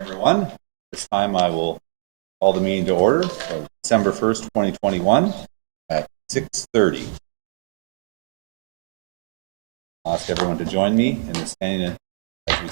Everyone, this time I will call the meeting to order of December 1st, 2021 at 6:30. I'll ask everyone to join me in the standing as we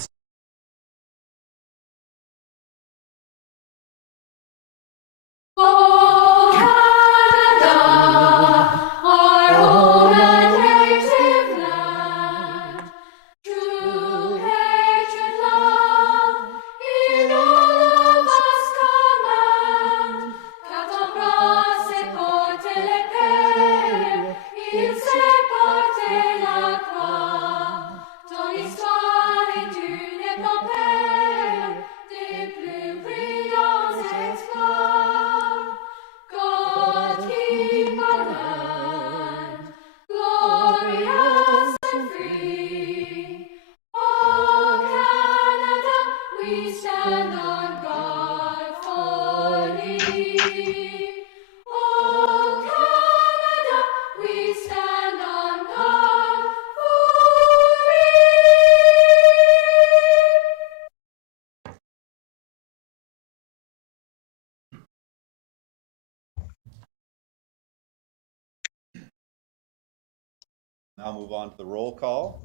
now move on to the roll call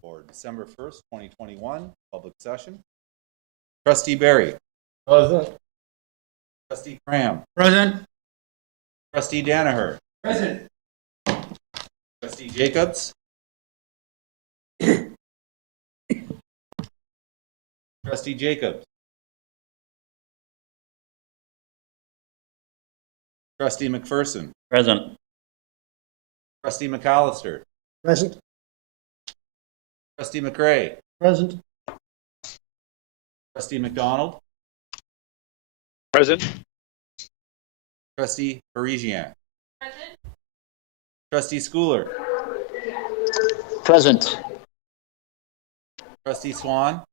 for December 1st, 2021 public session. Trustee Barry. Present. Trustee Cram. Present. Trustee Danaher. Present. Trustee Jacobs. Trustee Jacobs. Trustee McPherson. Present. Trustee McAllister. Present. Trustee McRae. Present. Trustee McDonald. Present. Trustee Parisian. Present. Trustee Schooler. Present. Trustee Swan.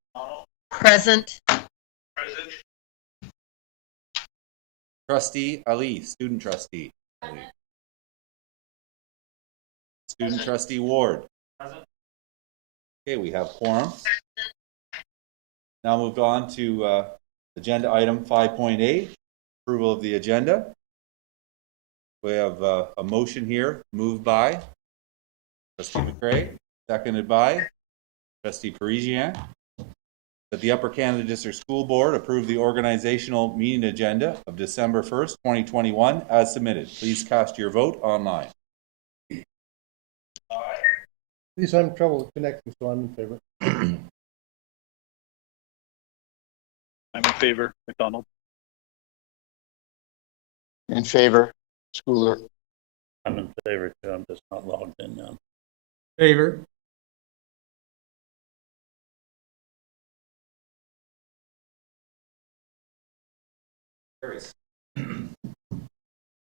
Present. Present. Trustee Ali, student trustee. Ali. Student trustee Ward. Present. Okay, we have quorum. Now move on to agenda item 5.8, approval of the agenda. We have a motion here moved by Trustee McRae, seconded by Trustee Parisian, that the Upper Canada District School Board approve the organizational meeting agenda of December 1st, 2021 as submitted. Please cast your vote online. Please, I'm in trouble with connecting, so I'm in favor. I'm in favor. McDonald. In favor, Schooler. I'm in favor too. I'm just not logged in now. Favor.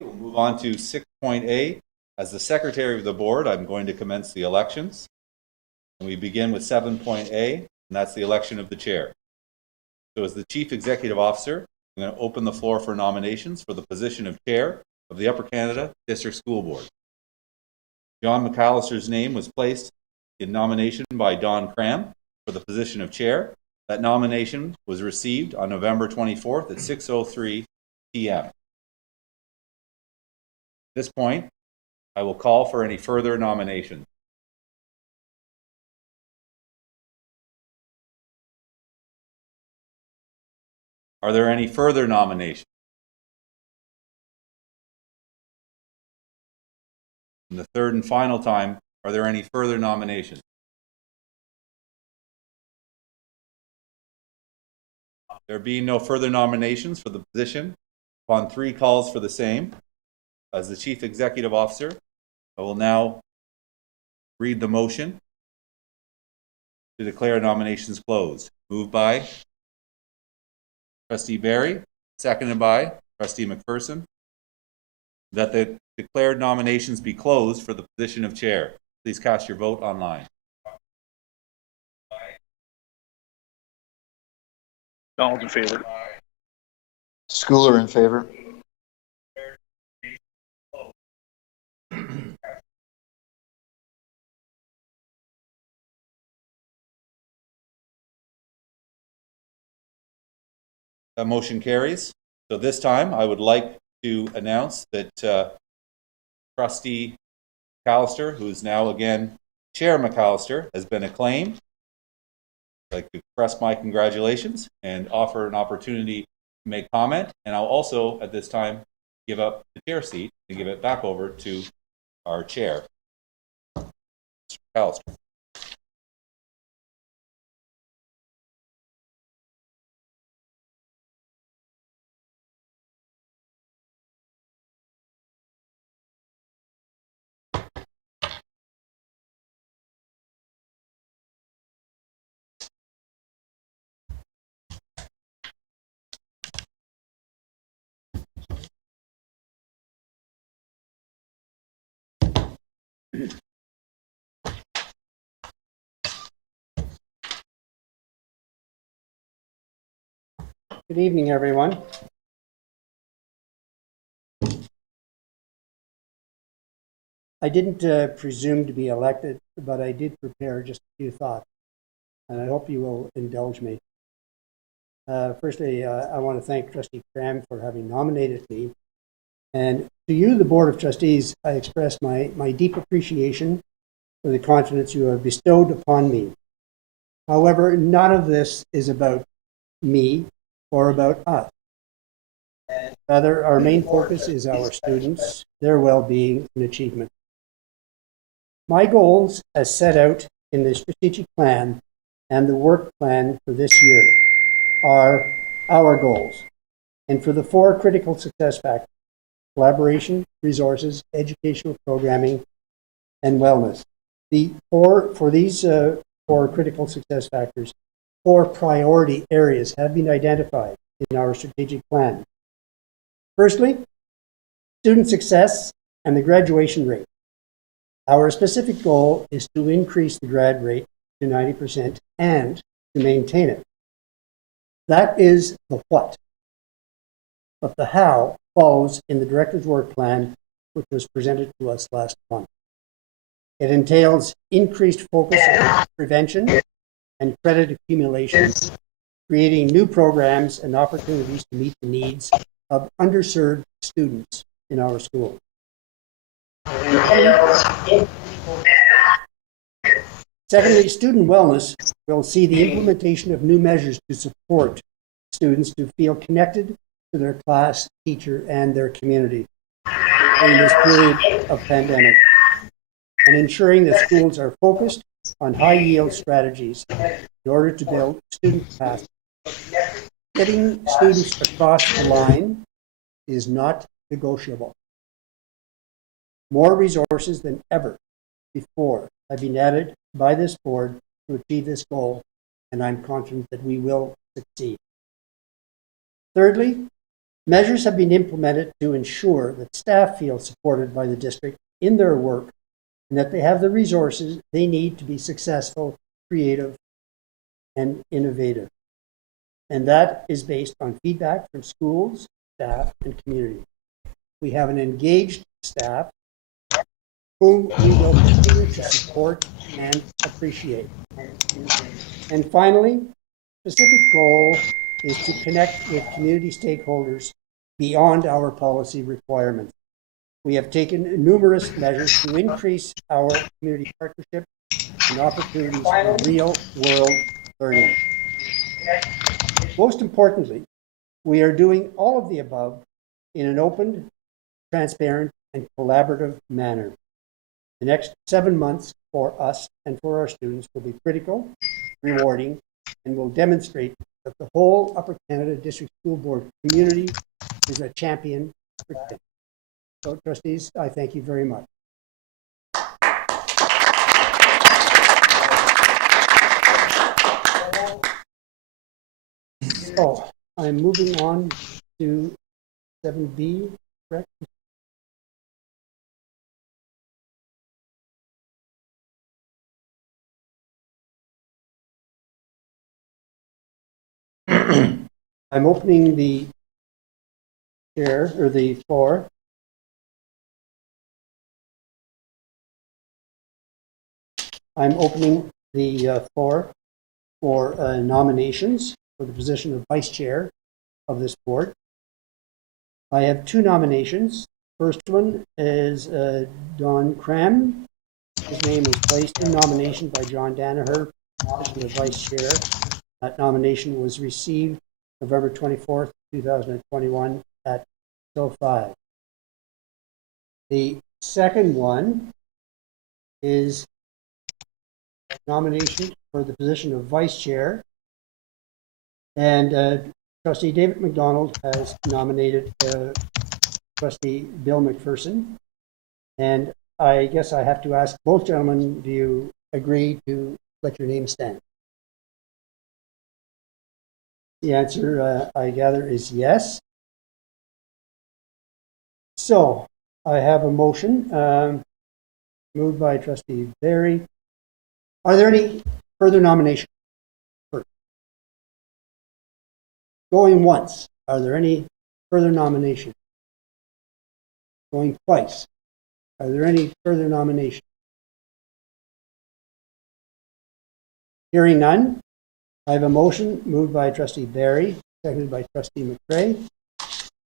We'll move on to 6.A. As the Secretary of the Board, I'm going to commence the elections. And we begin with 7.A, and that's the election of the Chair. So as the Chief Executive Officer, I'm going to open the floor for nominations for the position of Chair of the Upper Canada District School Board. John McAllister's name was placed in nomination by Don Cram for the position of Chair. That nomination was received on November 24th at 6:03 p.m. At this point, I will call for any further nominations. Are there any further nominations? And the third and final time, are there any further nominations? There being no further nominations for the position Upon 3 calls for the same, as the Chief Executive Officer, I will now read the motion to declare nominations closed. Moved by Trustee Barry, seconded by Trustee McPherson, that the declared nominations be closed for the position of chair. Please cast your vote online. Donald in favor. Schooler in favor. That motion carries. So this time, I would like to announce that Trustee McAllister, who is now again Chair McAllister, has been acclaimed. I'd like to express my congratulations and offer an opportunity to make comment. And I'll also, at this time, give up the chair seat and give it back over to our chair, Mr. McAllister. Good evening, everyone. I didn't presume to be elected, but I did prepare just a few thoughts, and I hope you will indulge me. Firstly, I want to thank Trustee Cram for having nominated me. And to you, the Board of Trustees, I express my deep appreciation for the confidence you have bestowed upon me. However, none of this is about me or about us. Rather, our main focus is our students, their well-being and achievement. My goals, as set out in the strategic plan and the work plan for this year, are our goals. And for the 4 critical success factors: collaboration, resources, educational programming, and wellness. For these 4 critical success factors, 4 priority areas have been identified in our strategic plan. Firstly, student success and the graduation rate. Our specific goal is to increase the grad rate to 90% and to maintain it. That is the what. But the how follows in the Director's Work Plan, which was presented to us last month. It entails increased focus on prevention and credit accumulation, creating new programs and opportunities to meet the needs of underserved students in our schools. Secondly, student wellness will see the implementation of new measures to support students to feel connected to their class, teacher, and their community during this period of pandemic, and ensuring that schools are focused on high-yield strategies in order to build student capacity. Getting students across the line is not negotiable. More resources than ever before have been added by this board to achieve this goal, and I'm confident that we will succeed. Thirdly, measures have been implemented to ensure that staff feel supported by the district in their work and that they have the resources they need to be successful, creative, and innovative. And that is based on feedback from schools, staff, and community. We have an engaged staff whom we will continue to support and appreciate. And finally, the specific goal is to connect with community stakeholders beyond our policy requirements. We have taken numerous measures to increase our community partnership and opportunities for real-world learning. Most importantly, we are doing all of the above in an open, transparent, and collaborative manner. The next 7 months for us and for our students will be critical, rewarding, and will demonstrate that the whole Upper Canada District School Board community is a champion for kids. So, trustees, I thank you very much. So, I'm moving on to 7B, correct? I'm opening the chair, or the floor. I'm opening the floor for nominations for the position of vice chair of this board. I have two nominations. First one is Don Cram. His name was placed in nomination by John Danaher, position of vice chair. That nomination was received November 24th, 2021 at 05. The second one is a nomination for the position of vice chair. And Trustee David McDonald has nominated Trustee Bill McPherson. And I guess I have to ask both gentlemen, do you agree to let your name stand? The answer, I gather, is yes. So I have a motion moved by Trustee Barry. Are there any further nominations? Going once, are there any further nominations? Going twice, are there any further nominations? Hearing none, I have a motion moved by Trustee Barry, seconded by Trustee McCray,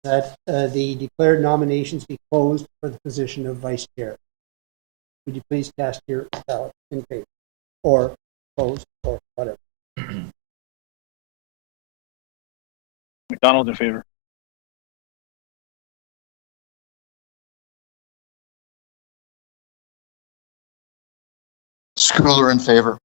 that the declared nominations be closed for the position of vice chair. Would you please cast your ballot in favor, or opposed, or whatever? McDonald in favor. Schooler in favor.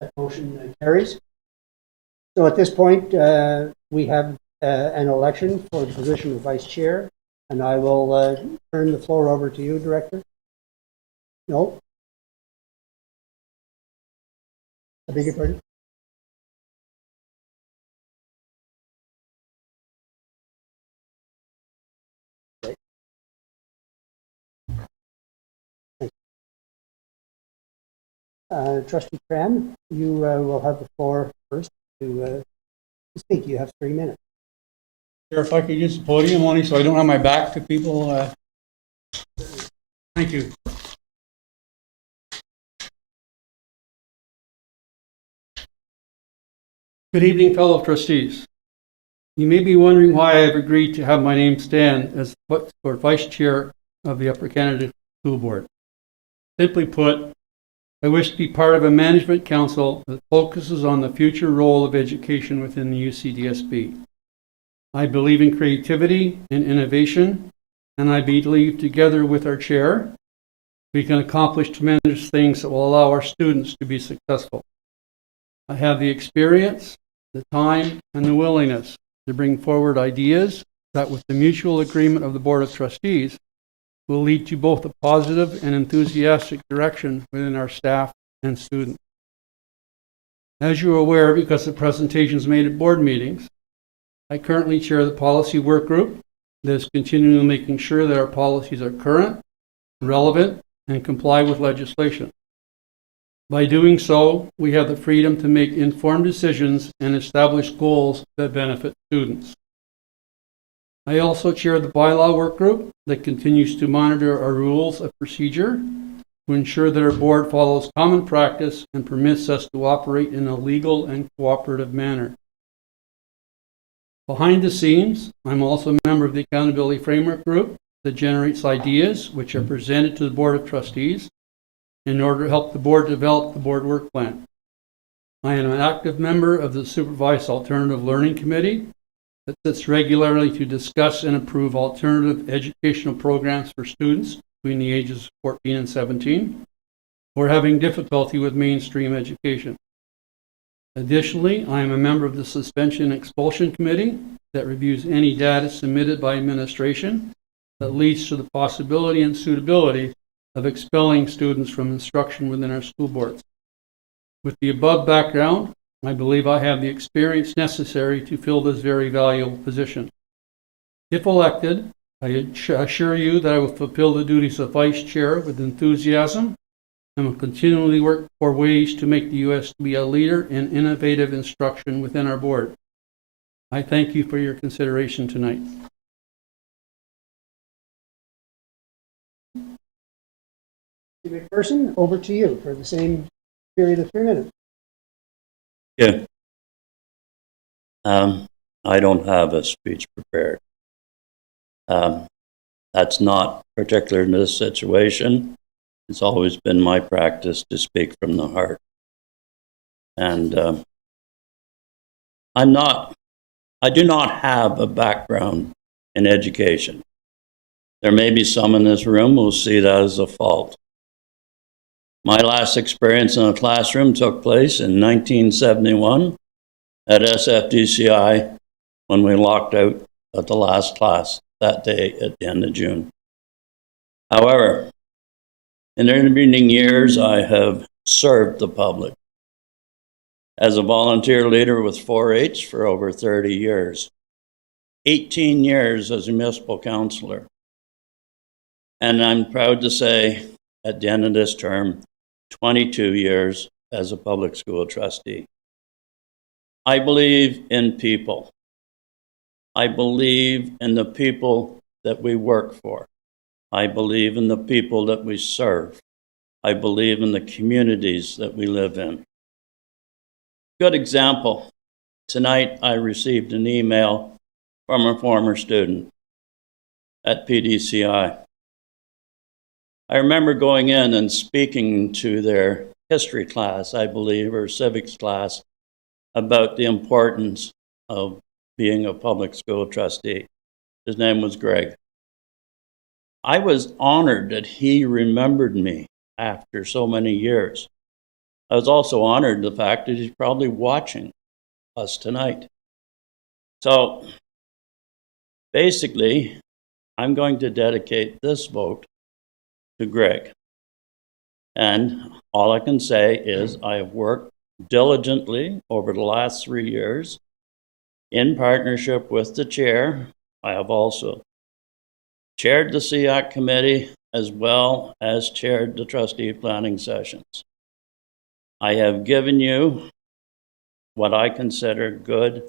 That motion carries. So at this point, we have an election for the position of vice chair, and I will turn the floor over to you, Director. No? I beg your pardon? Right. Trustee Cram, you will have the floor first to speak. You have 3 minutes. Chair, if I could use the podium only so I don't have my back to people. Thank you. Good evening, fellow trustees. You may be wondering why I have agreed to have my name stand as for Vice Chair of the Upper Canada School Board. Simply put, I wish to be part of a management council that focuses on the future role of education within the UCDSB. I believe in creativity and innovation, and I believe together with our chair, we can accomplish tremendous things that will allow our students to be successful. I have the experience, the time, and the willingness to bring forward ideas that, with the mutual agreement of the Board of Trustees, will lead to both a positive and enthusiastic direction within our staff and students. As you are aware, because of presentations made at board meetings, I currently chair the policy work group that is continually making sure that our policies are current, relevant, and comply with legislation. By doing so, we have the freedom to make informed decisions and establish goals that benefit students. I also chair the bylaw work group that continues to monitor our rules of procedure to ensure that our board follows common practice and permits us to operate in a legal and cooperative manner. Behind the scenes, I'm also a member of the Accountability Framework Group that generates ideas which are presented to the Board of Trustees in order to help the board develop the board work plan. I am an active member of the Supervised Alternative Learning Committee that sits regularly to discuss and approve alternative educational programs for students between the ages of 14 and 17 who are having difficulty with mainstream education. Additionally, I am a member of the Suspension and Expulsion Committee that reviews any data submitted by administration that leads to the possibility and suitability of expelling students from instruction within our school boards. With the above background, I believe I have the experience necessary to fill this very valuable position. If elected, I assure you that I will fulfill the duties of Vice Chair with enthusiasm and will continually work for ways to make the USB a leader in innovative instruction within our board. I thank you for your consideration tonight. McPherson, over to you for the same period of 3 minutes. Yeah. I don't have a speech prepared. That's not particular in this situation. It's always been my practice to speak from the heart. And I do not have a background in education. There may be some in this room who will see that as a fault. My last experience in a classroom took place in 1971 at SFDCI when we locked out at the last class that day at the end of June. However, in the intervening years, I have served the public as a volunteer leader with 4-H for over 30 years, 18 years as a municipal councillor. And I'm proud to say, at the end of this term, 22 years as a public school trustee. I believe in people. I believe in the people that we work for. I believe in the people that we serve. I believe in the communities that we live in. Good example. Tonight I received an email from a former student at PDCI. I remember going in and speaking to their history class, I believe, or civics class, about the importance of being a public school trustee. His name was Greg. I was honored that he remembered me after so many years. I was also honored the fact that he's probably watching us tonight. So basically, I'm going to dedicate this vote to Greg. And all I can say is I have worked diligently over the last 3 years in partnership with the chair. I have also chaired the SEAC committee as well as chaired the trustee planning sessions. I have given you what I consider good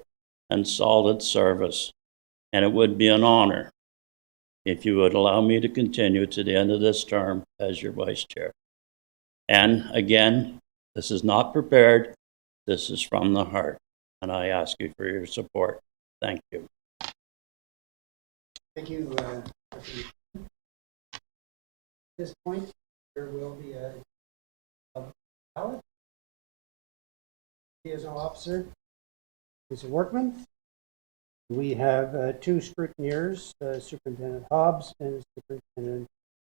and solid service, and it would be an honor if you would allow me to continue to the end of this term as your vice chair. And again, this is not prepared, this is from the heart, and I ask you for your support. Thank you. Thank you. At this point, there will be a ballot. Liaison officer, Mr. Workman. We have 2 scrutineers, Superintendent Hobbs and Superintendent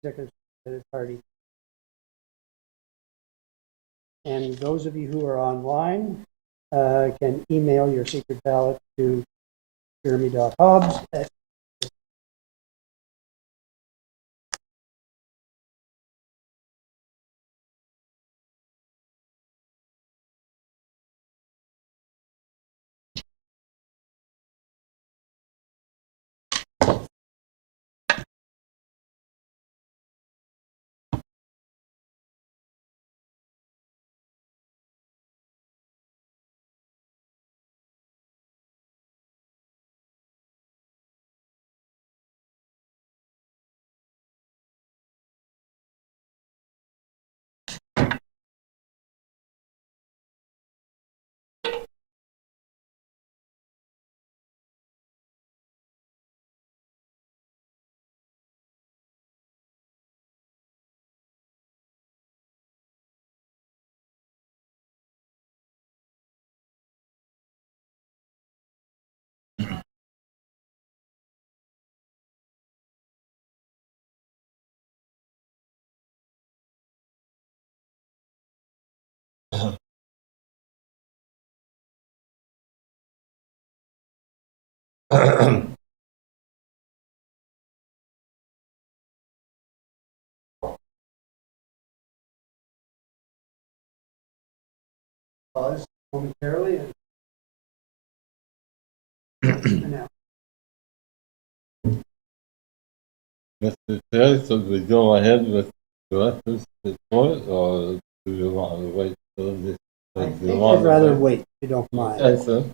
Executive Superintendent Hardy. And those of you who are online can email your secret ballot to jeremy.hobbs Pause momentarily and now. Mr. Chair, should we go ahead with the director's report, or do you want to wait till this? I do you think want I'd to rather wait, if you don't mind. Okay, sir.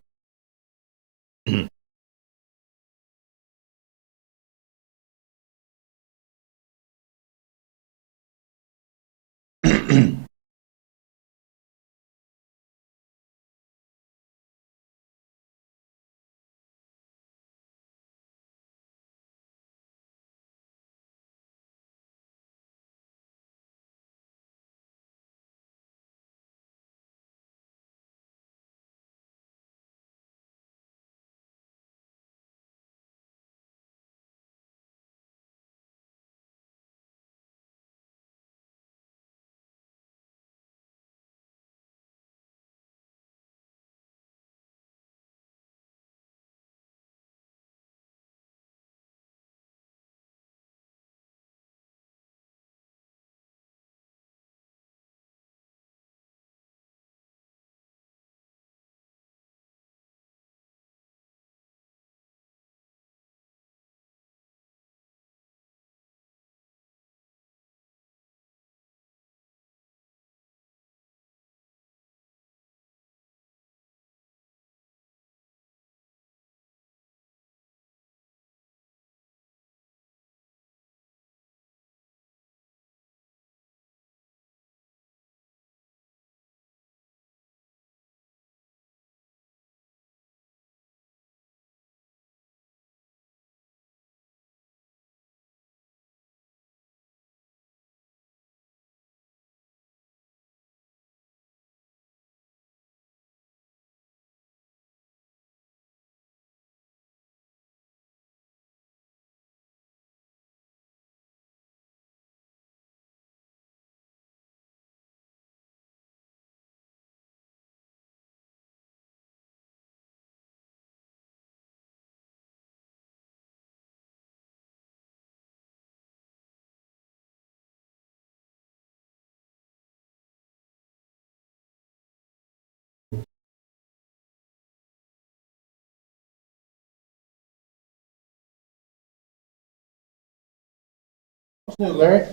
What's new, Larry?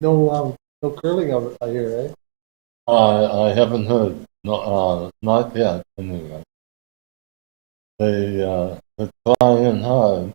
No curling of it, I hear, eh? I haven't heard. No, not yet, anyway. They're trying hard.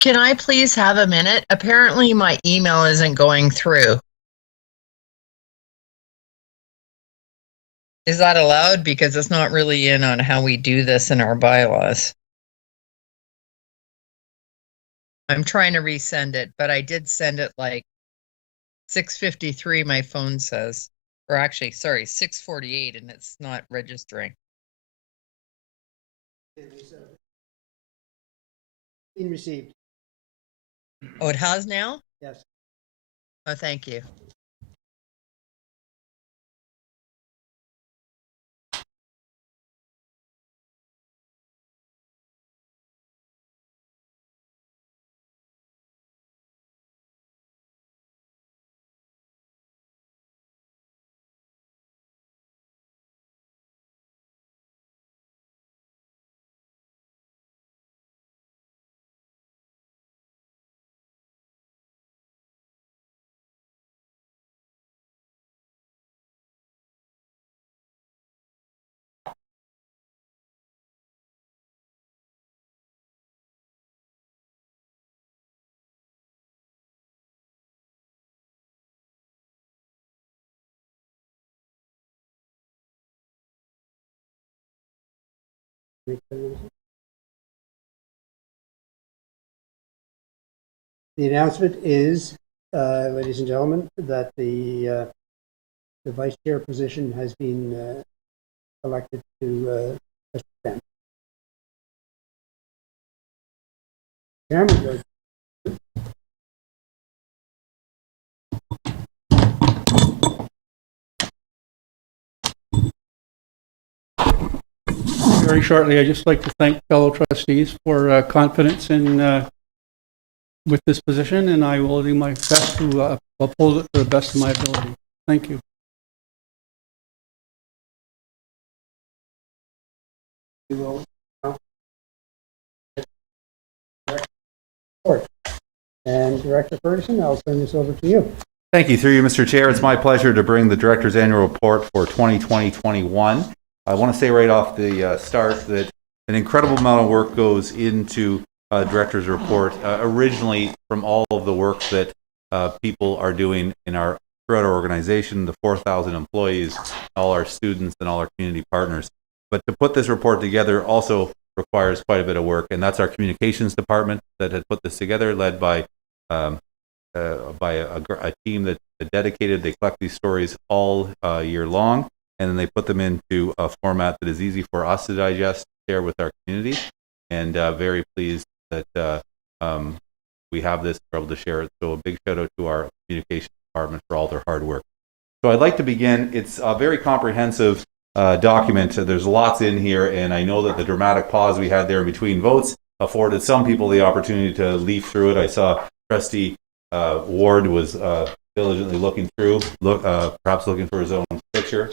Can I please have a minute? Apparently my email isn't going through. Is that allowed? Because it's not really in on how we do this in our bylaws. I'm trying to resend it, but I did send it like 6:53, my phone says. Or actually, sorry, 6:48, and it's not registering. Being received. Oh, it has now? Yes. Oh, thank you. The announcement is, ladies and gentlemen, that the vice chair position has been elected to Mr. Fenn. Chairman, good. Very shortly, I'd just like to thank fellow trustees for confidence in with this position, and I will do my best to uphold it to the best of my ability. Thank you. We will and Director Ferguson, I'll turn this over to you. Thank you. Through you, Mr. Chair, it's my pleasure to bring the Director's Annual Report for 2020-21. I want to say right off the start that an incredible amount of work goes into Director's Report, originally from all of the work that people are doing throughout our organization, the 4,000 employees, all our students, and all our community partners. But to put this report together also requires quite a bit of work, and that's our communications department that had put this together, led by a team that's dedicated. They collect these stories all year long, and then they put them into a format that is easy for us to digest, share with our community, and very pleased that we have this to be able to share it. So a big shout out to our communications department for all their hard work. So I'd like to begin. It's a very comprehensive document. There's lots in here, and I know that the dramatic pause we had there in between votes afforded some people the opportunity to leaf through it. I saw Trustee Ward was diligently looking through, perhaps looking for his own picture,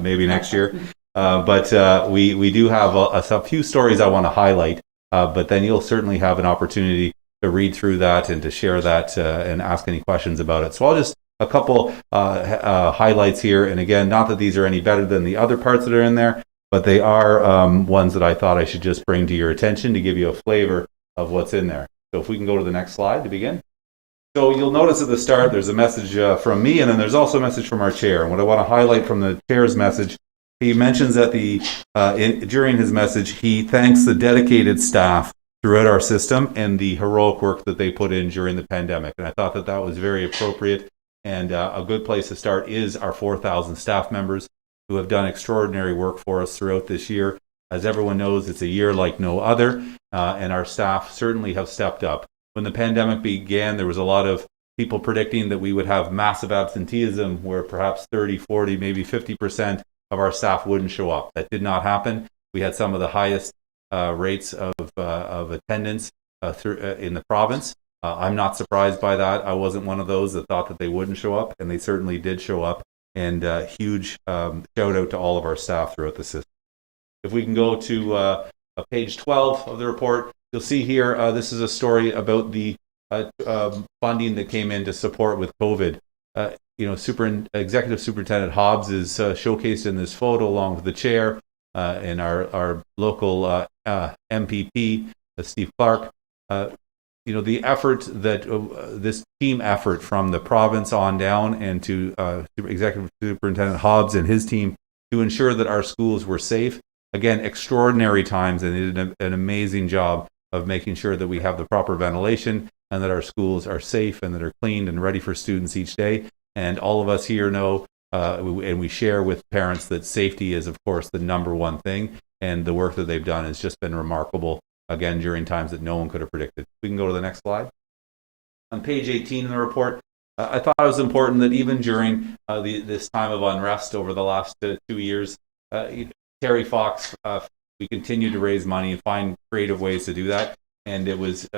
maybe next year. But we do have a few stories I want to highlight, but then you'll certainly have an opportunity to read through that and to share that and ask any questions about it. So I'll just a couple highlights here, and again, not that these are any better than the other parts that are in there, but they are ones that I thought I should just bring to your attention to give you a flavor of what's in there. So if we can go to the next slide to begin. So you'll notice at the start there's a message from me, and then there's also a message from our chair. And what I want to highlight from the chair's message, he mentions that during his message, he thanks the dedicated staff throughout our system and the heroic work that they put in during the pandemic. And I thought that that was very appropriate, and a good place to start is our 4,000 staff members who have done extraordinary work for us throughout this year. As everyone knows, it's a year like no other, and our staff certainly have stepped up. When the pandemic began, there was a lot of people predicting that we would have massive absenteeism where perhaps 30, 40, maybe 50% of our staff wouldn't show up. That did not happen. We had some of the highest rates of attendance in the province. I'm not surprised by that. I wasn't one of those that thought that they wouldn't show up, and they certainly did show up. And huge shout out to all of our staff throughout the system. If we can go to page 12 of the report, you'll see here, this is a story about the funding that came in to support with COVID. Executive Superintendent Hobbs is showcased in this photo along with the chair and our local MPP, Steve Clark. The effort that this team effort from the province on down and to Executive Superintendent Hobbs and his team to ensure that our schools were safe. Again, extraordinary times, and they did an amazing job of making sure that we have the proper ventilation and that our schools are safe and that are cleaned and ready for students each day. And all of us here know, and we share with parents, that safety is, of course, the number one thing. And the work that they've done has just been remarkable, again, during times that no one could have predicted. We can go to the next slide. On page 18 in the report, I thought it was important that even during this time of unrest over the last 2 years, Terry Fox, we continue to raise money and find creative ways to do that. And it was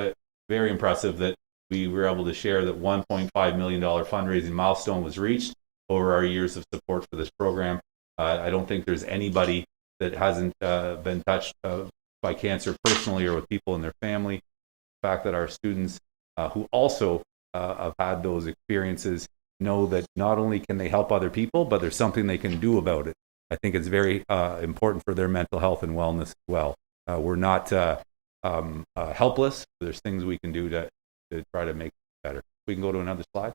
very impressive that we were able to share that $1.5 million fundraising milestone was reached over our years of support for this program. I don't think there's anybody that hasn't been touched by cancer personally or with people in their family. The fact that our students who also have had those experiences know that not only can they help other people, but there's something they can do about it. I think it's very important for their mental health and wellness as well. We're not helpless. There's things we can do to try to make it better. We can go to another slide.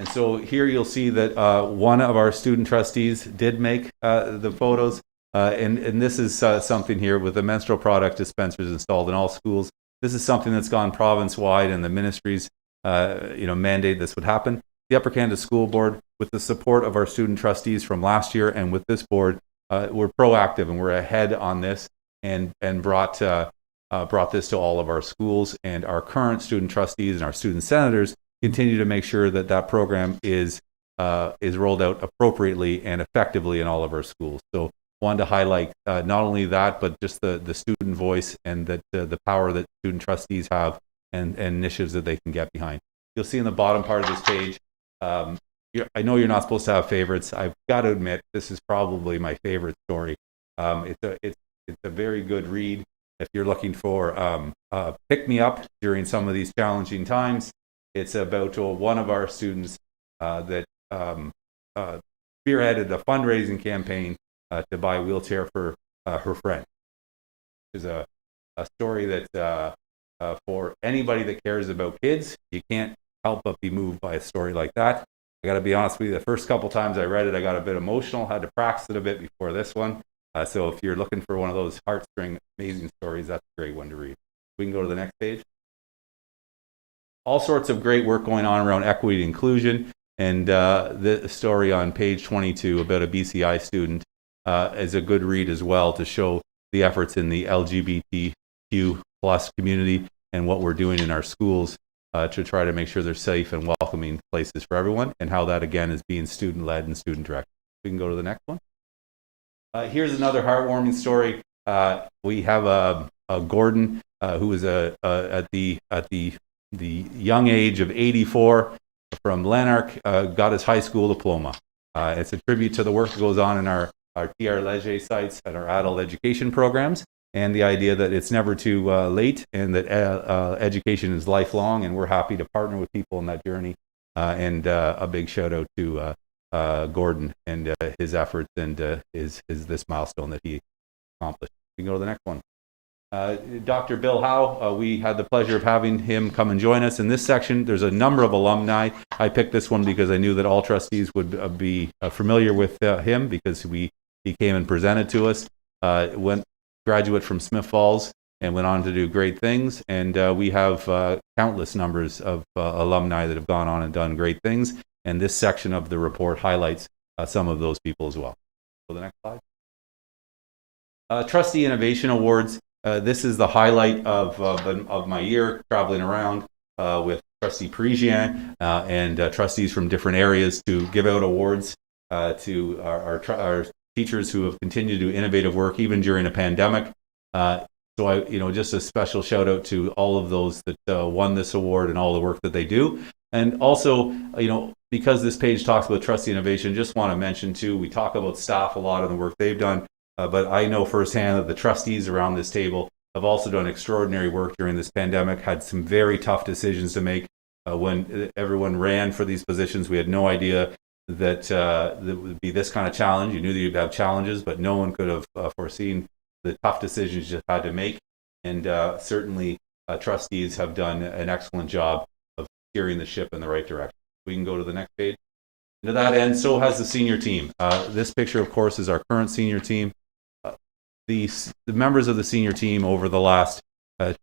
And so here you'll see that one of our student trustees did make the photos. And this is something here with the menstrual product dispensers installed in all schools. This is something that's gone province-wide, and the ministries mandate this would happen. The Upper Canada School Board, with the support of our student trustees from last year and with this board, we're proactive and we're ahead on this and brought this to all of our schools. And our current student trustees and our student senators continue to make sure that that program is rolled out appropriately and effectively in all of our schools. So wanted to highlight not only that, but just the student voice and that the power that student trustees have and initiatives that they can get behind. You'll see in the bottom part of this page, I know you're not supposed to have favorites. I've got to admit, this is probably my favorite story. It's a very good read if you're looking for pick me up during some of these challenging times. It's about one of our students that spearheaded a fundraising campaign to buy a wheelchair for her friend. It's a story that for anybody that cares about kids, you can't help but be moved by a story like that. I got to be honest with you, the first couple times I read it, I got a bit emotional, had to practice it a bit before this one. So if you're looking for one of those heartstring amazing stories, that's a great one to read. We can go to the next page. All sorts of great work going on around equity and inclusion. And the story on page 22 about a BCI student is a good read as well to show the efforts in the LGBTQ plus community and what we're doing in our schools to try to make sure they're safe and welcoming places for everyone, and how that again is being student-led and student-directed. We can go to the next one. Here's another heartwarming story. We have a Gordon who was at the young age of 84 from Lanark, got his high school diploma. It's a tribute to the work that goes on in our TR Leger sites and our adult education programs, and the idea that it's never too late and that education is lifelong, and we're happy to partner with people in that journey. And a big shout out to Gordon and his efforts and is this milestone that he accomplished. We can go to the next one. Dr. Bill Howe, we had the pleasure of having him come and join us. In this section, there's a number of alumni. I picked this one because I knew that all trustees would be familiar with him because he came and presented to us. Graduate from Smith Falls and went on to do great things. And we have countless numbers of alumni that have gone on and done great things. And this section of the report highlights some of those people as well. Go to the next slide. Trustee Innovation Awards. This is the highlight of my year traveling around with Trustee Parisian and trustees from different areas to give out awards to our teachers who have continued to do innovative work even during a pandemic. So I, just a special shout out to all of those that won this award and all the work that they do. And also, because this page talks about trustee innovation, just want to mention too, we talk about staff a lot of the work they've done, but I know firsthand that the trustees around this table have also done extraordinary work during this pandemic, had some very tough decisions to make. When everyone ran for these positions, we had no idea that there would be this kind of challenge. You knew that you'd have challenges, but no one could have foreseen the tough decisions you had to make. And certainly trustees have done an excellent job of steering the ship in the right direction. We can go to the next page. And to that end, so has the senior team. This picture, of course, is our current senior team. The members of the senior team over the last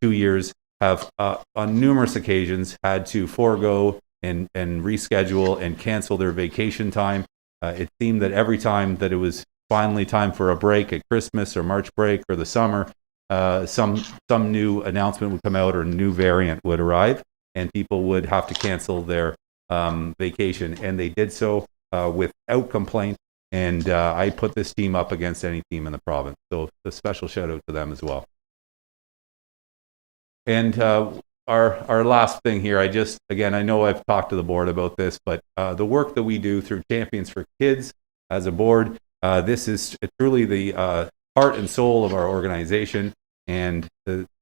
2 years have on numerous occasions had to forego and reschedule and cancel their vacation time. It seemed that every time that it was finally time for a break at Christmas or March break or the summer, some new announcement would come out or a new variant would arrive. and people would have to cancel their vacation, and they did so without complaint. And I put this team up against any team in the province. So a special shout out to them as well. And our last thing here, again, I know I've talked to the board about this, but the work that we do through Champions for Kids as a board, this is truly the heart and soul of our organization. And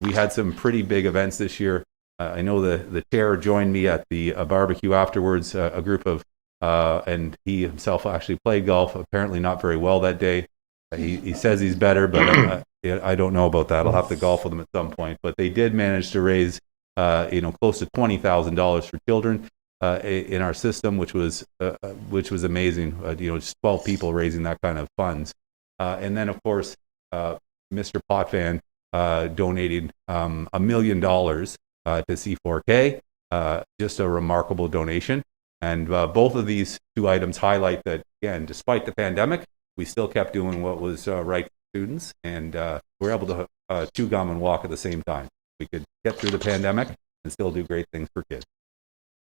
we had some pretty big events this year. I know the chair joined me at the barbecue afterwards, a group of, and he himself actually played golf, apparently not very well that day. He says he's better, but I don't know about that. I'll have to golf with him at some point. But they did manage to raise, close to $20,000 for children in our system, which was amazing. Just 12 people raising that kind of funds, and then of course, Mr. Potvin donated $1 million to C4K. Just a remarkable donation. And both of these two items highlight that, again, despite the pandemic, we still kept doing what was right for students, and we're able to chew gum and walk at the same time. We could get through the pandemic and still do great things for kids.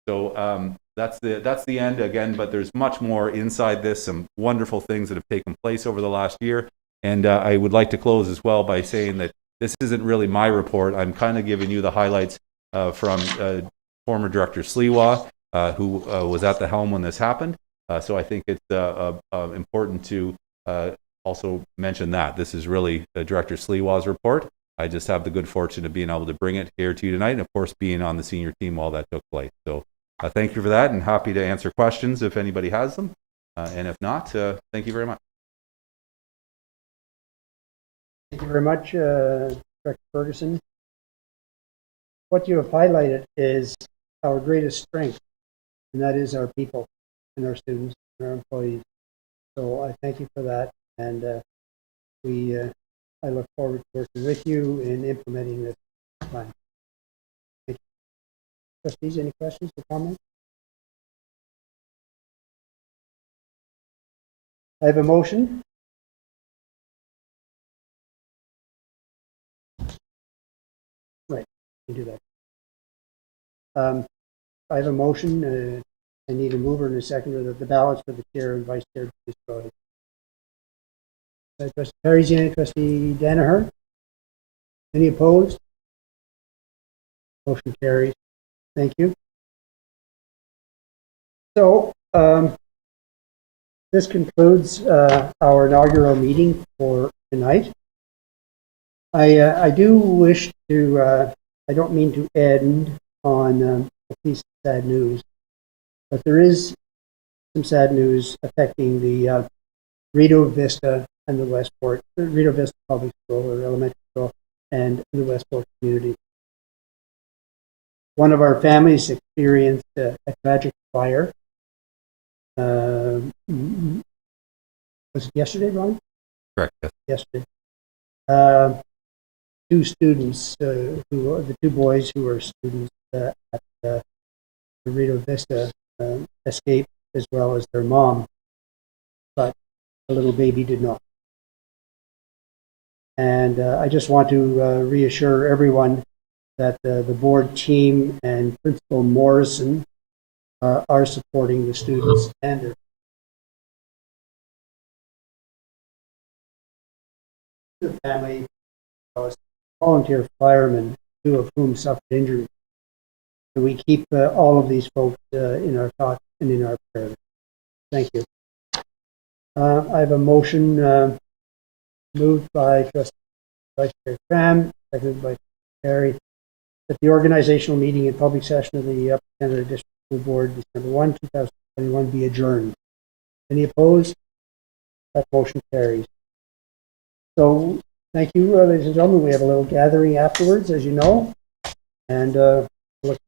So that's the end again, but there's much more inside this, some wonderful things that have taken place over the last year. And I would like to close as well by saying that this isn't really my report. I'm kind of giving you the highlights from former Director Sliwa, who was at the helm when this happened. So I think it's important to also mention that. This is really Director Sliwa's report. I just have the good fortune of being able to bring it here to you tonight, and of course being on the senior team while that took place. So thank you for that, and happy to answer questions if anybody has them. And if not, thank you very much. Thank you very much, Director Ferguson. What you have highlighted is our greatest strength, and that is our people and our students and our employees. So I thank you for that, and I look forward to working with you in implementing this plan. Thank you. Trustees, any questions or comments? I have a motion. Right, we do that. I have a motion. I need a mover and a seconder that the ballots for the chair and vice chair be destroyed. Trustee Parisian, Trustee Danaher. Any opposed? Motion carries. Thank you. So this concludes our inaugural meeting for tonight. I do wish to, I don't mean to end on a piece of sad news, but there is some sad news affecting the Rideau Vista and the Westport, Rideau Vista Public School or Elementary School, and the Westport community. One of our families experienced a tragic fire. Was it yesterday, Ron? Correct. Yes. Yesterday. Two students, the two boys who were students at the Rideau Vista escaped, as well as their mom, but the little baby did not. And I just want to reassure everyone that the board team and Principal Morrison are supporting the students and their family, volunteer firemen, two of whom suffered injuries. So we keep all of these folks in our thoughts and in our prayers. Thank you. I have a motion moved by Vice Chair Cram, seconded by Perry, that the organizational meeting and public session of the Upper Canada District School Board, December 1, 2021, be adjourned. Any opposed? That motion carries. So, thank you, ladies and gentlemen. We have a little gathering afterwards, as you know, and look forward